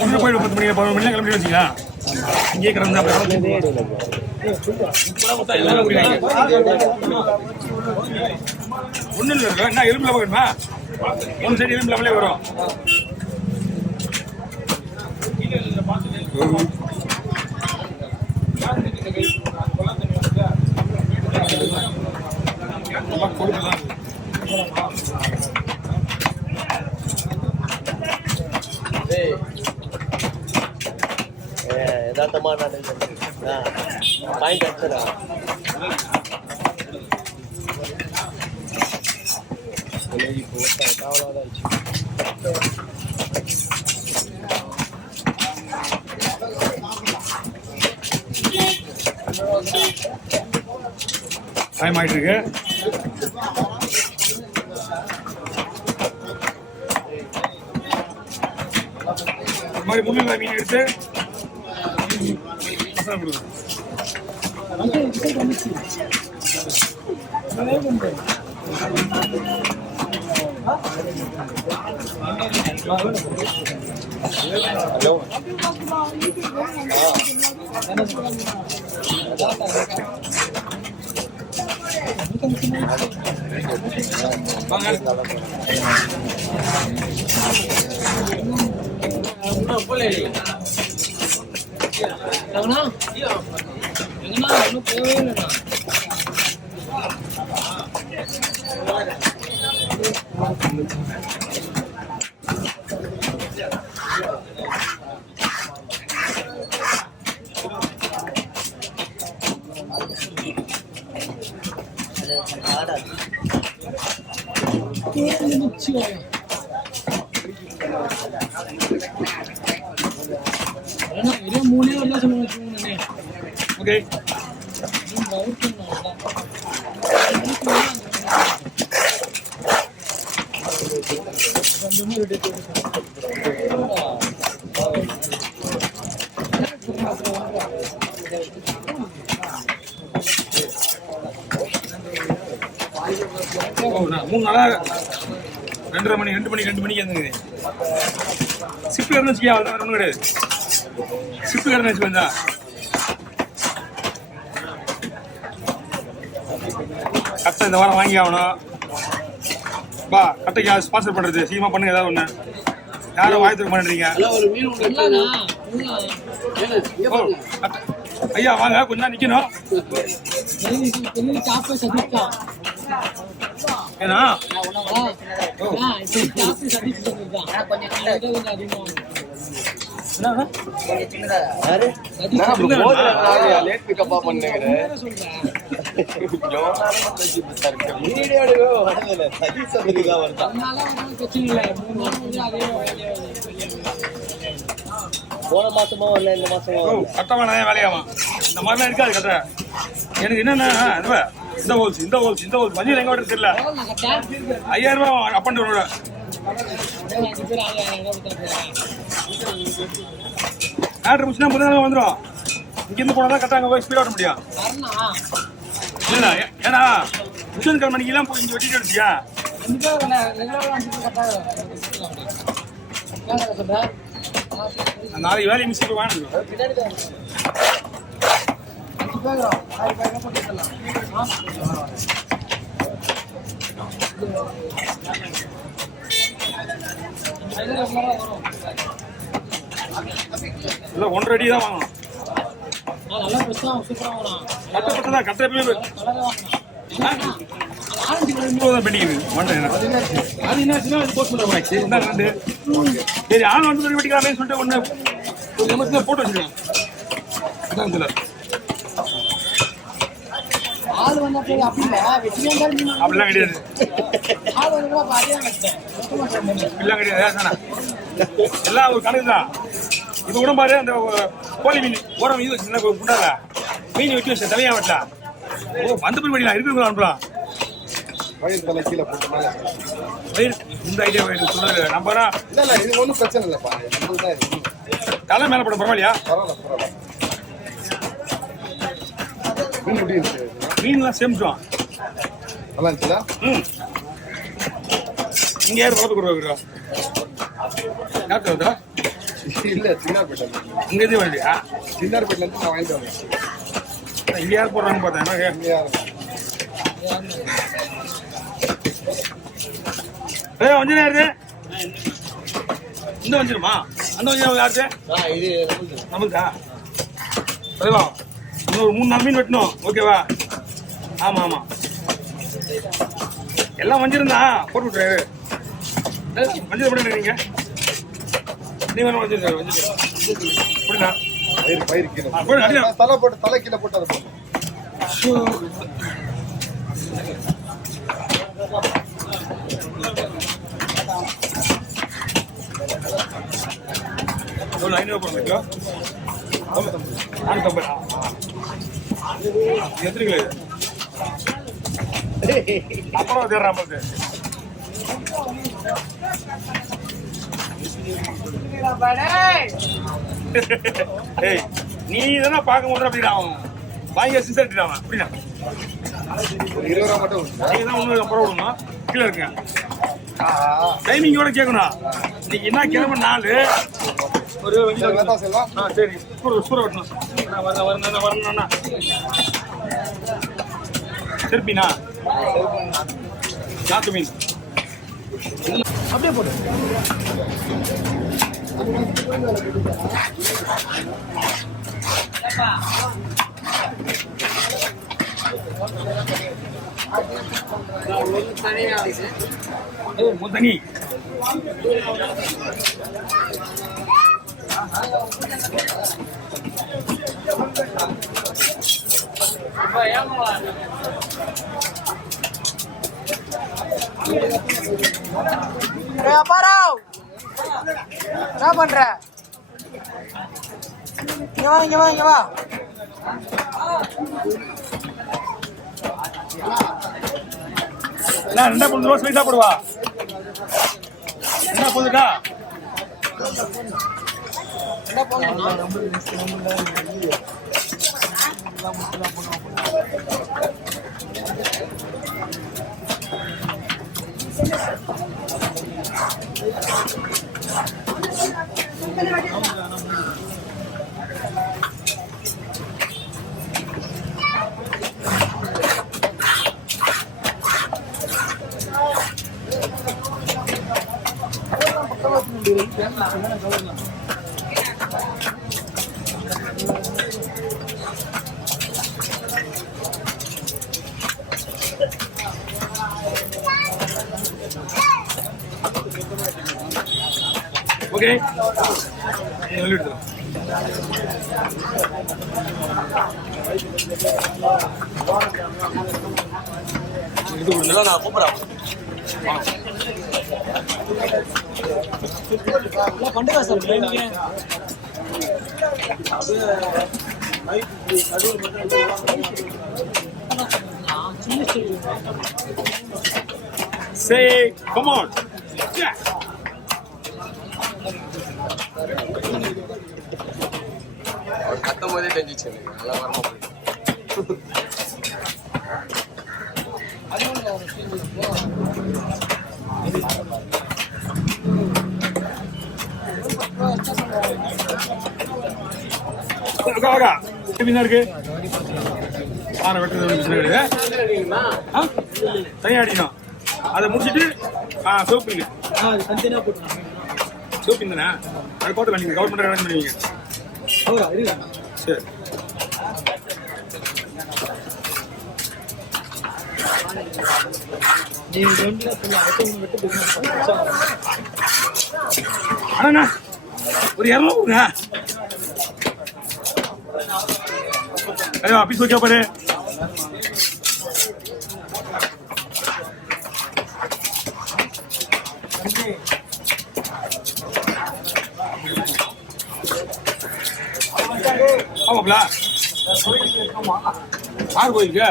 போய் 10 மணி 11 மணி கிளம்பி வச்சுக்கலாம். இங்கே கிளம்பி எல்லாரும் ஒன்றும் இல்லை. என்ன எலும்புல போகணுமா? ஒன்று சைடு எலும்பு லெவலே வரும். யதார்த்தமா பாயிண்ட் அடிச்சா டைம் ஆயிட்டு இருக்கு. இந்த மாதிரி முன்னிலை மீன் எடுத்து மசாலா கொடுக்கும். Okay. மூணு நாளா 2:30 மணி 2 மணிக்கு வந்துங்க. சிப்ல இருந்து வச்சுக்கியா ஒன்றும் கிடையாது. சிப்ல இருந்து வச்சு வந்தா கட்டை இந்த வாரம் வாங்கி ஆகணும். பா கட்டைக்கு ஸ்பான்சர் பண்றது சீக்கிரமா பண்ணுங்க. ஏதாவது ஒண்ணு யாரும் வாய்ப்பு பண்ணுறீங்க. ஐயா வாங்க கொஞ்சம் நிக்கணும். ஏன்னா போன மாசமா வரல, இந்த மாசமா கட்டமா வேலையாமா இந்த மாதிரிலாம் இருக்காது. கட்ட எனக்கு என்னன்னா இந்த ஹோல்ஸ் மஞ்சள் எங்க விட தெரியல. 5000 ரூபாய் அப் அண்ட் டவுனோட ஆர்டர் முடிச்சுன்னா முதல்ல வந்துடும். இங்கிருந்து போனா தான் கரெக்டாக அங்கே போய் ஸ்பீட் ஓட்ட முடியும். இல்லை ஏன்னா புதன்கிழமை மணிக்கெல்லாம் போய் இங்கே வெட்டிட்டு வச்சியா நாளைக்கு வேலையை மிஸ் பண்ணி வாங்க. இல்லை 1.5 அடி தான் வாங்கணும். கட்டை சரி ஆள் வந்து வெட்டிக்கலாமே சொல்லிட்டு ஒன்று போட்டு வச்சுக்கலாம். அப்படிலாம் கிடையாது. எல்லாம் ஒரு கணக்கு தான். இது கூட பாரு அந்த கோழி மீன் ஓரம் இது வச்சு குண்டால மீன் வெட்டி வச்சு தலையா வெட்டலாம். அந்த போய் பண்ணிக்கலாம் இருக்கு அனுப்பலாம். இந்த ஐடியா சொல்றது நம்ம இது ஒன்றும் பிரச்சனை இல்லைப்பா. தலை மேல போட பரவாயில்லையா? மீன்லாம் சேமிச்சோம் நல்லா இருந்துச்சுல. இங்க யார் வளர்த்து கொடுக்குறா? டாக்டர் இல்ல சின்னார்பேட்டை. இங்கேருந்து வண்டியா? சின்னார்பேட்டில இருந்து நான் வாங்கிட்டு வந்தேன். இங்கே யார் போடுறான்னு பார்த்தேன். இங்கேயா இருக்கும். வஞ்சரம் யாருது? இந்த வஞ்சிரமா? அந்த வஞ்சிரம் யாருது? இது நம்மளுக்கா? சரிவா, இன்னும் ஒரு 3-4 மீன் வெட்டணும். ஓகேவா? ஆமா ஆமா, எல்லாம் வஞ்சிரம் தான். போட்டு விட்டுரு. வஞ்சிரம் போட்டு நீங்க நீ வேணும். வஞ்சிரம் வஞ்சிரம் புரியுதா? பயிர் கீழே போடு, அடியா. தலை போட்டு தலை கீழே போட்டு அதை போடணும். எவ்வளோ? 500 போடுங்க. 450. எத்தனை கிலோ? அப்புறம் தேடுறான் நமக்கு. ஏய், நீ இதெல்லாம் பார்க்க போது அப்படின்னா அவன் வாங்கி சிசர்ட்டான். அப்படின்னா 20 ரூபா மட்டும் கொடுங்க. நீங்க தான் 150 ரூபா விடணும். கீழே இருக்குங்க. டைமிங்கோட கேட்கணும். இன்னைக்கு என்ன கிழமை நாள்? ஒரு செல்வம். சரி, சூற வெட்டணும். வரணும்ண்ணா திருப்பினா நாட்டு மீன் அப்படியே போடு. முத்தனி என்ன பண்ற? இங்க வா இங்க வா. ரெண்டா பொண்ணு ரோஸ் வயசா போடுவா. என்ன போதுக்கா? ஓகே, இது நான் கூப்பிடுறேன். பண்டுவா sir. Say, come on. Yeah. கத்தும்போதே தெரிஞ்சிச்சு நல்லா வரமா. இருக்கு ஆனை வெட்டுறது தனியா அடிக்கணும். அதை முடிச்சுட்டு சோப்பிங்க சோப்பிங் தானே அதை பார்த்துக்கலாம். நீங்கள் கவர்மெண்ட் அரேஞ்ச் பண்ணுவீங்க. சரி, அண்ணா ஒரு 200 ஐயோ ஆஃபீஸ் வைக்க பாரு. ஆமாப்ல யார் கோயிலுக்கு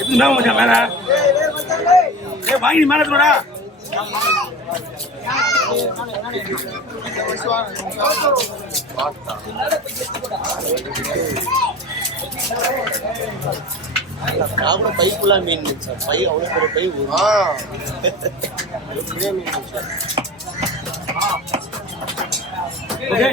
எப்படி மேல மச்சான் மேல வாங்கி மேல எடுத்துடா. நான் கூட பை ஃபுல்லா மீன் சார். பை அவ்வளோ பெரிய பை ஒரு பெரிய மீன் சார். ஓகே